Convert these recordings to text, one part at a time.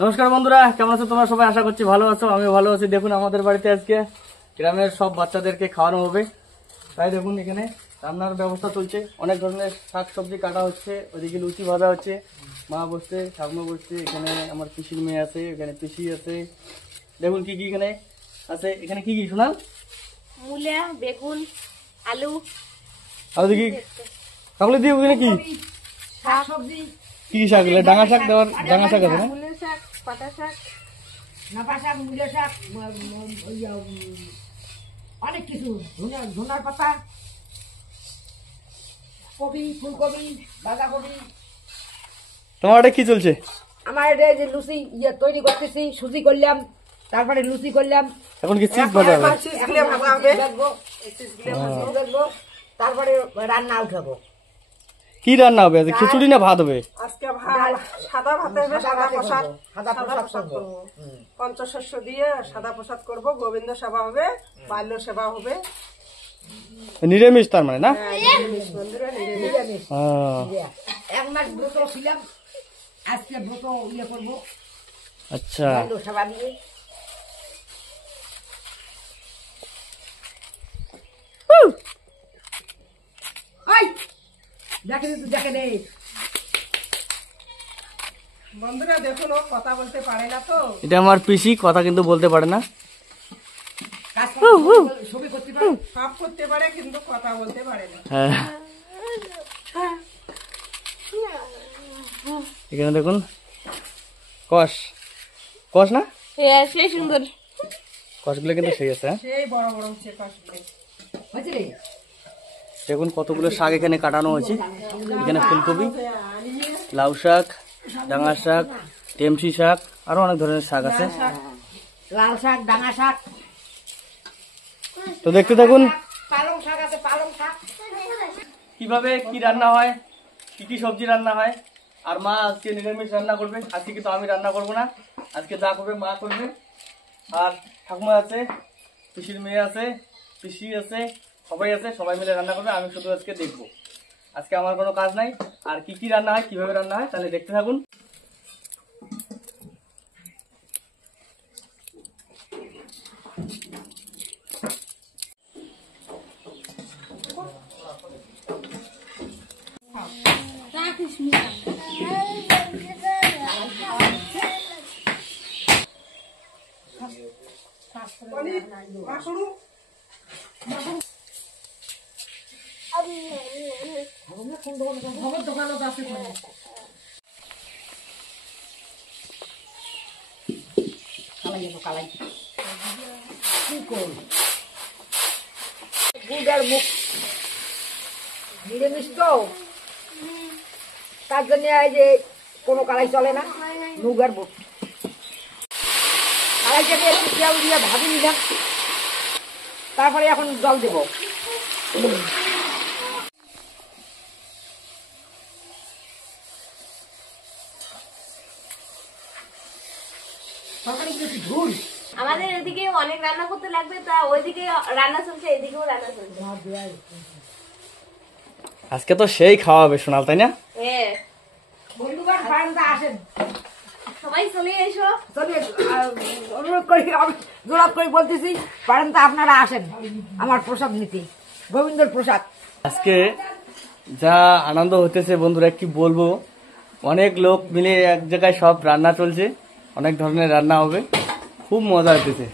নমস্কার বন্ধুরা, কেমন আছো তোমরা সবাই? আশা করছি ভালো আছো, আমিও ভালো আছি। দেখুন আমাদের বাড়িতে আজকে গ্রামের সব বাচ্চাদেরকে খাওয়ানো হবে, তাই দেখুন এখানে রান্নার ব্যবস্থা চলছে। অনেক ধরনের শাক সবজি কাটা হচ্ছে, ওইদিকে লুচি ভাজা হচ্ছে, মা বসছে, ঠাকুমা বসছে, এখানে আমার পিসির মেয়ে আছে, এখানে পিসি আছে। দেখুন কি কি এখানে আছে, এখানে কি কি শোনাল, মূলা, বেগুন, আলু, আর ওদিকে তাহলে দিয়ে ওখানে কি শাক সবজি, কি কি শাক? ডাঙা শাক দেওয়ার, ডাঙা শাক আছে না? মূলা শাক, পাতা শাক, নাপা শাক, মূলা শাক, অনেক কিছু, ধনার পাতা, কবি, ফুলকপি, বাঁধাকপি। তোমার এটা কি চলছে? আমার এটা যে লুচি তৈরি করতেছি, সুজি করলাম, তারপরে লুচি করলাম, এখন কি চিজ ভাজা হবে? দেখবো, তারপরে রান্না উঠাবো। কি রান্না হবে? খিচুড়ি না ভাত হবে? আজকে সাদা ভাতে হবে, সাদা প্রসাদ, সাদা প্রসাদ করবো। পঞ্চশস্য দিয়ে সাদা প্রসাদ করব, গোবিন্দ সেবা হবে, বাল্য সেবা হবে। নিরামিষ তার মানে না? মন্দিরে নিরামিষ। আহ, এক মাস ব্রত ছিলাম, আজকে ব্রত করবো আচ্ছা। সেবা দিয়ে। দেখে নে বন্ধুরা, দেখুন ও কথা বলতে পারে না তো, এটা আমার পিসি, কথা কিন্তু বলতে পারে না। ছবি করতে পারে, সব করতে পারে কিন্তু কথা বলতে পারে না। হ্যাঁ, এখানে দেখুন কষ, কষ না, হ্যাঁ সেই সুন্দর। কষগুলো কিন্তু সেই আছে। হ্যাঁ, সেই বড় বড় হচ্ছে কাশগুলো। বুঝলি রে? দেখুন কতগুলো শাক এখানে কাটানো হয়েছে। এখানে ফুলকপি, লাউ শাক, ডাঙা শাক, টেমসি শাক, আরো অনেক ধরনের শাক আছে। লাল শাক, ডাঙা শাক, তো দেখতে থাকুন পালং শাক আছে, পালং শাক। কিভাবে কি রান্না হয়, কি কি সবজি রান্না হয়। আর মা আজকে নিরামিষ রান্না করবে, আজকে কিন্তু আমি রান্না করবো না, আজকে যা করবে মা করবে। আর ঠাকুমা আছে, পিসির মেয়ে আছে, পিসি আছে, সবাই আছে, সবাই মিলে রান্না করবে। আমি শুধু আজকে দেখবো, আজকে আমার কোনো কাজ নাই। আর কি কি রান্না হয়, কিভাবে রান্না হয়, তাহলে দেখতে থাকুন। মাশরুম দোকানত আছে কালাই গুড়ার মুখ নিরামিষ তো, তার জন্য যে কোনো কালাই চলে না, মুগার বুট। কালাইটাকে একটু তেল দিয়ে ভাবি নিলাম, তারপরে এখন জল দেব। আমাদের এদিকে অনেক রান্না করতে লাগবে, তা ওইদিকে রান্না চলছে, এদিকেও রান্না চলছে। আজকে তো সেই খাওয়া হবে সোনাল, তাই না? হ্যাঁ, বন্ধুবার বারান্দা আসেন, সবাই চলে এসো। চলে অনুরোধ করি, জোরাত করে বলতেছি, বারান্দা আপনারা আসেন আমার প্রসাদ নিতে, গোবিন্দর প্রসাদ। আজকে যা আনন্দ হতেছে বন্ধুরা কি বলবো, অনেক লোক মিলে এক জায়গায় সব রান্না চলছে, অনেক ধরনের রান্না হবে, খুব মজা হতেছে।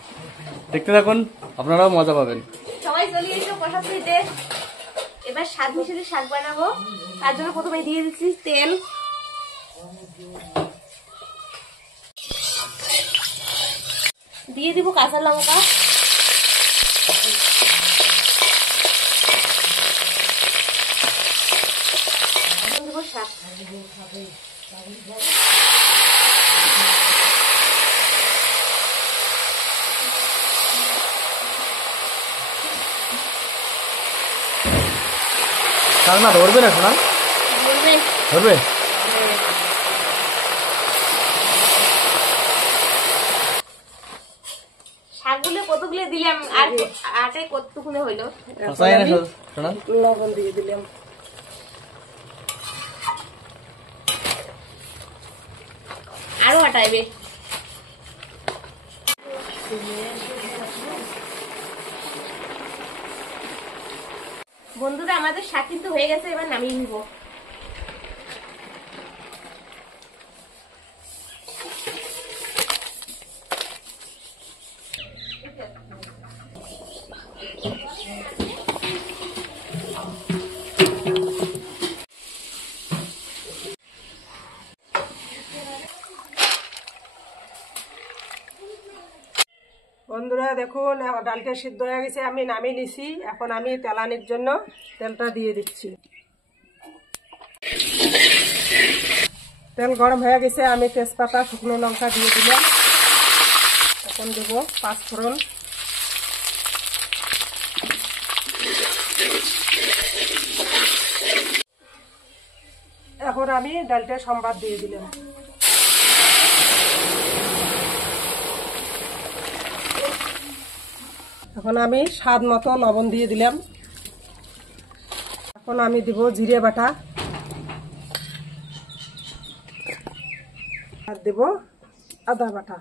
দেখতে থাকুন, আপনারাও মজা পাবেন। সবাই চলে এসো প্রসাদ নিতে। এবার শাক মিশিয়ে শাক বানাবো, তার জন্য প্রথমে দিয়ে দিচ্ছি তেল, দিয়ে দিব কাঁচা লঙ্কা, দিব শাক, শাক না ধরবে না সোনাল, বলবে ধরবে। শাকগুলো কতগুলো দিলাম, আর আটে কতগুলো হইলো। লবণ দিয়ে দিলাম। বাটা এবে। বন্ধুরা আমাদের শাক কিন্তু হয়ে গেছে, এবার নামিয়ে নিব। বন্ধুরা দেখুন ডালটা সিদ্ধ হয়ে গেছে, আমি নামিয়ে নিছি। এখন আমি তেলানির জন্য তেলটা দিয়ে দিচ্ছি। তেল গরম হয়ে গেছে, আমি তেজপাতা শুকনো লঙ্কা দিয়ে দিলাম। এখন দেব পাঁচফোড়ন, এখন আমি ডালটা সম্বাদ দিয়ে দিলাম। এখন আমি স্বাদ মতো লবণ দিয়ে দিলাম। এখন আমি দিব জিরে বাটা আর দেব আদা বাটা।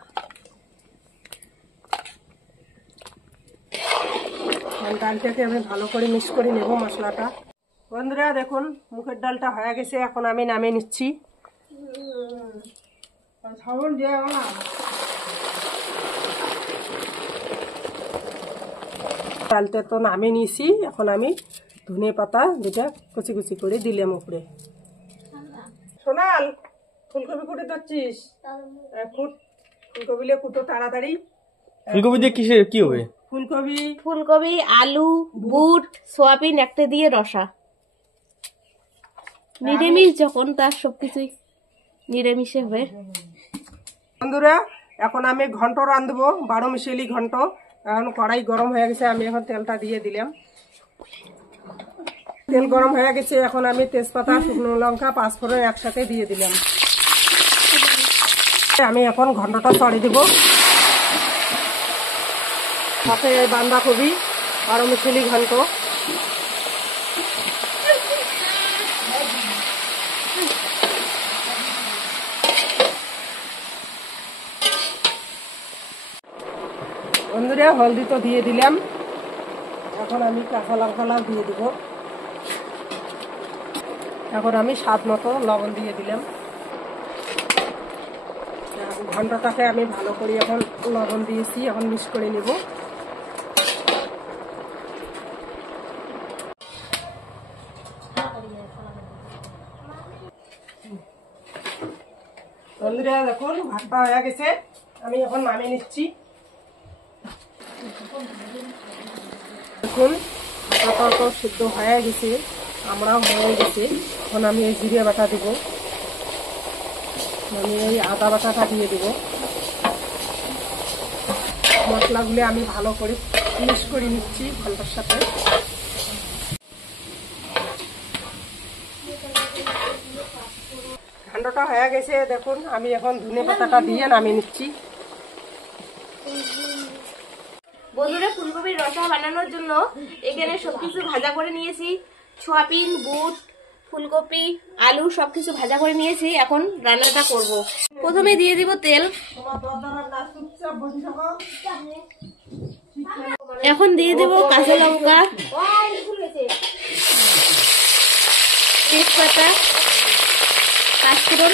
ডালটাকে আমি ভালো করে মিক্স করে নেব মশলাটা। বন্ধুরা দেখুন মুখের ডালটা হয়ে গেছে, এখন আমি নামিয়ে নিচ্ছি। ডালটা তো নামিয়ে নিয়েছি, এখন আমি ধনে পাতা যেটা কুচি কুচি করে দিলাম উপরে। সোনাল ফুলকপি কুটে দিচ্ছিস? ফুলকপি কুটো তাড়াতাড়ি। ফুলকপি দিয়ে কি হবে? ফুলকপি, আলু, বুট, সোয়াবিন একটা দিয়ে রসা। নিরামিষ যখন তার সবকিছুই নিরামিষে হবে। বন্ধুরা এখন আমি ঘন্ট রাঁধবো, 12 মিশালি ঘন্ট। এখন কড়াই গরম হয়ে গেছে, আমি এখন তেলটা দিয়ে দিলাম। তেল গরম হয়ে গেছে, এখন আমি তেজপাতা, শুকনো লঙ্কা, পাঁচফোড়ন একসাথে দিয়ে দিলাম। আমি এখন ঘন্টটা ছড়িয়ে দিব। সাথে বাঁধাকপি, 12 মিশালি ঘন্ট। বন্ধুরা হলদি তো দিয়ে দিলাম, এখন আমি কাঁচা লঙ্কা দিয়ে দিব। এখন আমি স্বাদ মতো লবণ দিয়ে দিলাম। ঘন্টটাকে আমি ভালো করে এখন লবণ দিয়েছি, এখন মিক্স করে নেব। বন্ধুরা দেখুন ভাতটা হয়ে গেছে, আমি এখন নামিয়ে নিচ্ছি। দেখুন ভাতটা সিদ্ধ হয়ে গেছে, আমরাও হয়ে গেছে। এখন আমি এই জিরে বাটা দিব, আমি এই আদা বাটাটা দিয়ে দিব। মশলাগুলো আমি ভালো করে মিক্স করে নিচ্ছি ঘন্টার সাথে। ঘন্টটা হয়ে গেছে, দেখুন আমি এখন ধনে পাতাটা দিয়ে নামিয়ে নিচ্ছি। বন্ধুরা ফুলকপির রসা বানানোর জন্য এখানে সবকিছু ভাজা করে নিয়েছি। সোয়াবিন, বুট, ফুলকপি, আলু সবকিছু ভাজা করে নিয়েছি। এখন রান্নাটা করব। প্রথমে দিয়ে দিব তেল, এখন দিয়ে দেব কাঁচা লঙ্কা, তেজপাতা, পাঁচফোড়ন,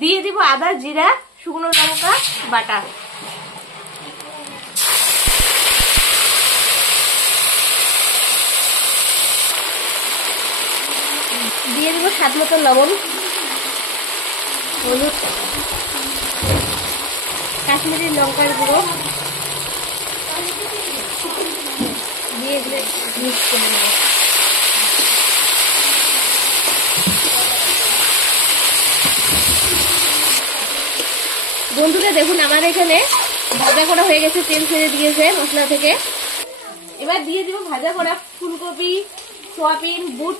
দিয়ে দিব আদা, জিরা, শুকনো লঙ্কা বাটা। দিয়ে দেবো স্বাদ মতো লবণ, হলুদ, কাশ্মীরি লঙ্কার গুঁড়ো দিয়ে মিক্স করে নেব। বন্ধুরা দেখুন আমার এখানে ভাজা করা হয়ে গেছে, তেল ছেড়ে দিয়েছে মশলা থেকে। এবার দিয়ে দিব ভাজা করা ফুলকপি, সোয়াবিন, বুট,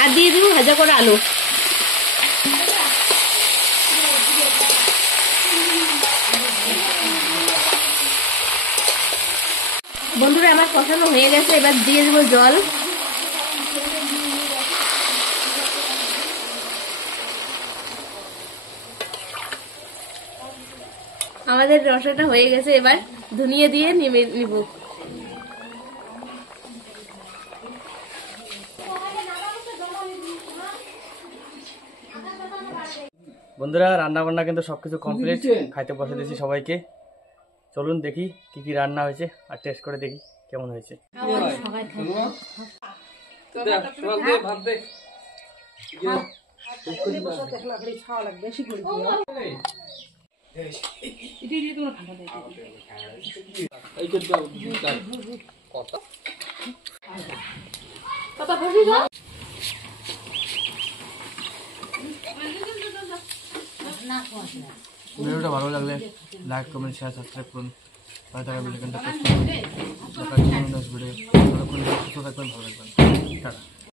আর দিয়ে দিব ভাজা করা আলু। বন্ধুরা আমার কষানো হয়ে গেছে, এবার দিয়ে দেবো জল। আমাদের রসাটা হয়ে গেছে, এবার ধনিয়া দিয়ে নেমে নিব। বন্ধুরা রান্না বান্না কিন্তু সবকিছু কমপ্লিট, খাইতে বসে দিয়েছি সবাইকে। চলুন দেখি কি কি রান্না হয়েছে আর টেস্ট করে দেখি কেমন হয়েছে। খাওয়া লাগবে বেশি করে ভিডিওটা ভালো লাগলে লাইক কমেন্ট শেয়ার সাবস্ক্রাইব করুন। ভালো থাকবেন, বেল আইকনটা প্রেস করুন। দেখা হচ্ছে অন্য ভিডিও। ভালো থাকবেন, ভালো থাকবেন। টাটা।